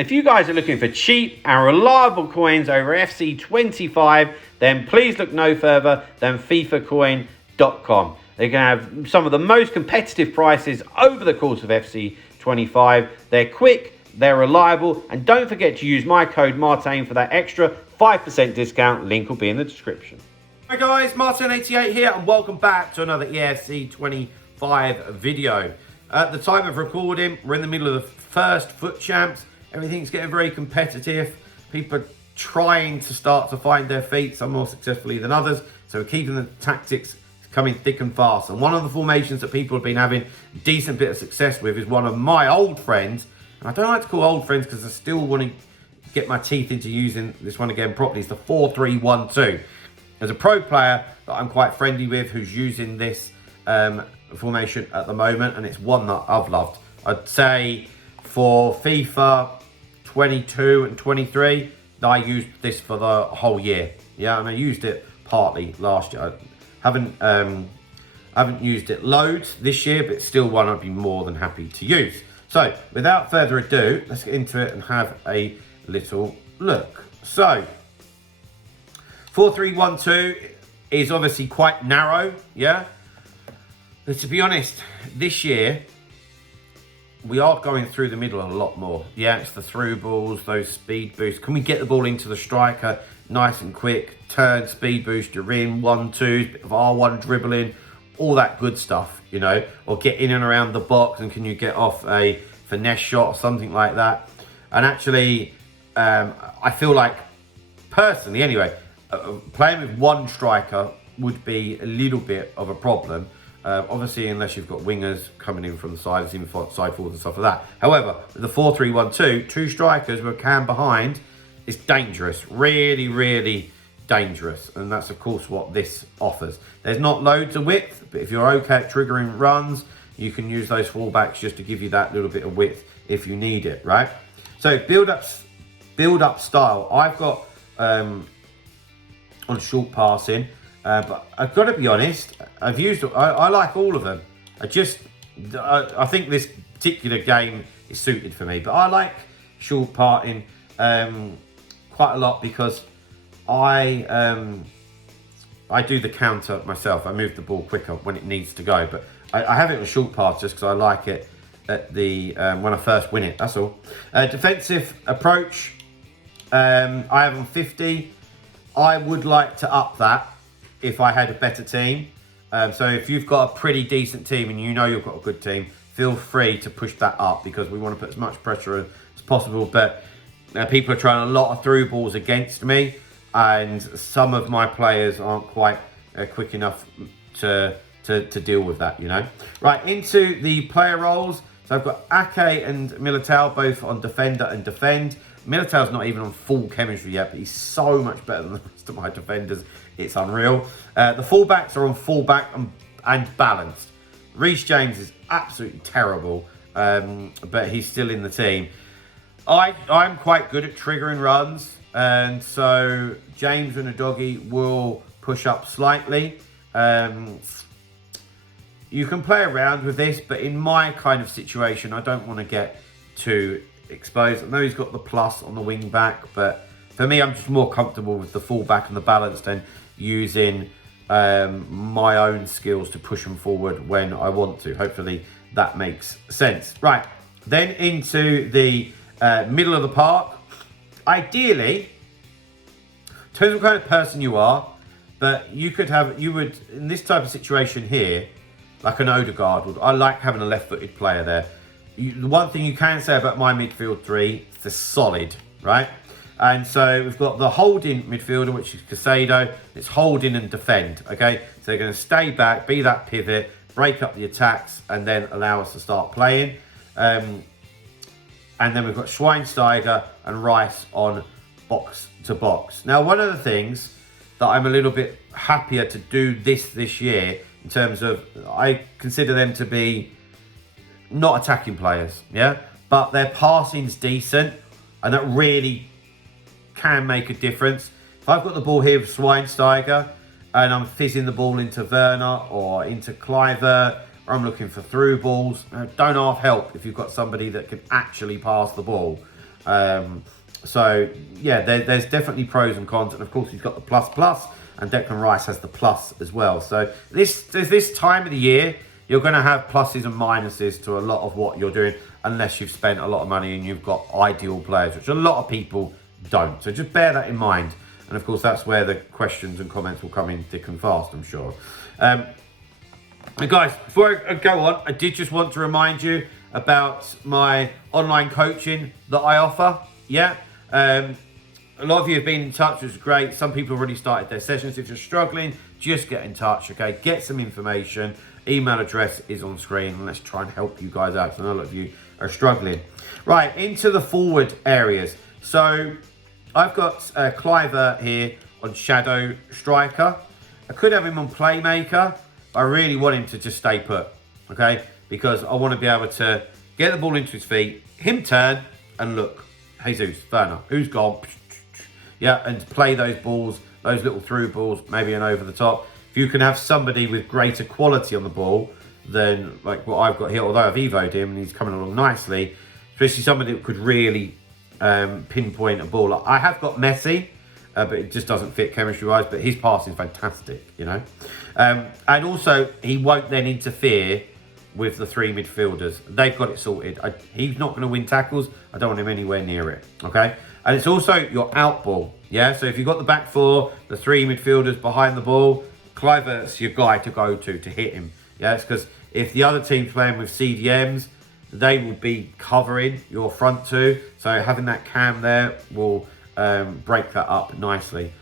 If you guys are looking for cheap and reliable coins over FC25, then please look no further than FIFAcoin.com. They can have some of the most competitive prices over the course of FC25. They're quick, they're reliable, and don't forget to use my code Martin for that extra 5% discount. Link will be in the description. Hi guys, Martin88 here, and welcome back to another EFC25 video. At the time of recording, we're in the middle of the first foot champs. Everything's getting very competitive. People are trying to start to find their feet, some more successfully than others. So we're keeping the tactics coming thick and fast. And one of the formations that people have been having a decent bit of success with is one of my old friends. And I don't like to call old friends because I still want to get my teeth into using this one again properly. It's the 4-3-1-2. There's a pro player that I'm quite friendly with who's using this formation at the moment, and it's one that I've loved. I'd say for FIFA 22 and 23, I used this for the whole year. Yeah, and I used it partly last year. I haven't used it loads this year, but it's still one I'd be more than happy to use. So without further ado, let's get into it and have a little look. So 4-3-1-2 is obviously quite narrow, yeah. But to be honest, this year we are going through the middle a lot more. Yeah, it's the through balls, those speed boosts. Can we get the ball into the striker nice and quick? Turn, speed boost, you're in, 1-2, bit of R1 dribbling, all that good stuff, you know. Or get in and around the box, and can you get off a finesse shot or something like that? And actually, I feel like, personally anyway, playing with one striker would be a little bit of a problem. Obviously, unless you've got wingers coming in from the sides, even side forwards and stuff like that. However, with the 4-3-1-2, two strikers with a cam behind is dangerous. Really, really dangerous. And that's, of course, what this offers. There's not loads of width, but if you're okay at triggering runs, you can use those fullbacks just to give you that little bit of width if you need it, right? So build up style. I've got on short passing. But I've got to be honest, I like all of them. I think this particular game is suited for me, but I like short parting quite a lot because I do the counter myself. I move the ball quicker when it needs to go, but I have it on short pass just because I like it at the when I first win it. That's all. Defensive approach, I have on 50. I would like to up that if I had a better team. So if you've got a pretty decent team and you know you've got a good team, feel free to push that up because we want to put as much pressure as possible. But people are trying a lot of through balls against me, and some of my players aren't quite quick enough to deal with that, you know. Right, into the player roles. So I've got Ake and Militao both on defender and defend. Militao's not even on full chemistry yet, but he's so much better than the rest of my defenders. It's unreal. The fullbacks are on fullback and balanced. Reece James is absolutely terrible, but he's still in the team. I'm quite good at triggering runs, and so James and Udogie will push up slightly. You can play around with this, but in my kind of situation, I don't want to get too exposed. I know he's got the plus on the wing back, but for me, I'm just more comfortable with the fullback and the balanced and using my own skills to push them forward when I want to. Hopefully that makes sense. Right, then into the middle of the park. Ideally, depends what kind of person you are, but you would, in this type of situation here, like an Odegaard would, I like having a left-footed player there. The one thing you can say about my midfield three, they're solid, right? And so we've got the holding midfielder, which is Casado. It's holding and defend, okay? So they're going to stay back, be that pivot, break up the attacks, and then allow us to start playing. And then we've got Schweinsteiger and Rice on box to box. Now, one of the things that I'm a little bit happier to do this year, in terms of, I consider them to be not attacking players, yeah? But their passing's decent, and that really can make a difference. If I've got the ball here with Schweinsteiger, and I'm fizzing the ball into Werner or into Kluivert, or I'm looking for through balls, don't half help if you've got somebody that can actually pass the ball. So yeah, there's definitely pros and cons, and of course he's got the plus, and Declan Rice has the plus as well. So this time of the year, you're going to have pluses and minuses to a lot of what you're doing, unless you've spent a lot of money and you've got ideal players, which a lot of people don't. So just bear that in mind. And of course, that's where the questions and comments will come in thick and fast, I'm sure. And guys, before I go on, I did just want to remind you about my online coaching that I offer. Yeah. A lot of you have been in touch, which is great. Some people have already started their sessions. If you're struggling, just get in touch, okay? Get some information. Email address is on screen, and let's try and help you guys out. So I know a lot of you are struggling. Right, into the forward areas. So I've got Cliver here on Shadow Striker. I could have him on Playmaker, but I really want him to just stay put, okay? Because I want to be able to get the ball into his feet, him turn, and look, Jesus, Werner, who's gone? Yeah, and play those balls, those little through balls, maybe an over the top. If you can have somebody with greater quality on the ball than like what I've got here, although I've evoed him and he's coming along nicely, especially somebody that could really pinpoint a ball. I have got Messi, but it just doesn't fit chemistry-wise, but his pass is fantastic, you know. And also, he won't then interfere with the three midfielders. They've got it sorted. He's not going to win tackles. I don't want him anywhere near it, okay? And it's also your out ball, yeah? So if you've got the back four, the three midfielders behind the ball, Cliver's your guy to go to hit him, yeah? It's because if the other team's playing with CDMs, they will be covering your front two. So having that cam there will break that up nicely.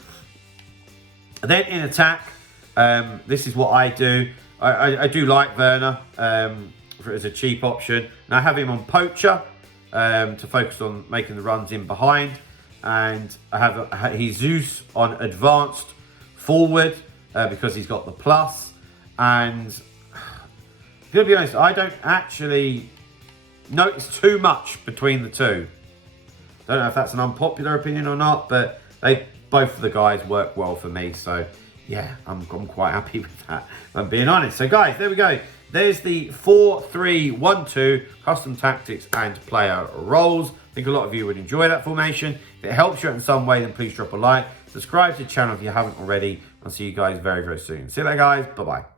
And then in attack, this is what I do. I do like Werner as a cheap option. And I have him on Poacher to focus on making the runs in behind. And I have Jesus on Advanced Forward because he's got the plus. And to be honest, I don't actually notice too much between the two. Don't know if that's an unpopular opinion or not, but both of the guys work well for me. So yeah, I'm quite happy with that, if I'm being honest. So guys, there we go. There's the 4-3-1-2 custom tactics and player roles. I think a lot of you would enjoy that formation. If it helps you out in some way, then please drop a like. Subscribe to the channel if you haven't already. I'll see you guys very, very soon. See you later, guys. Bye-bye.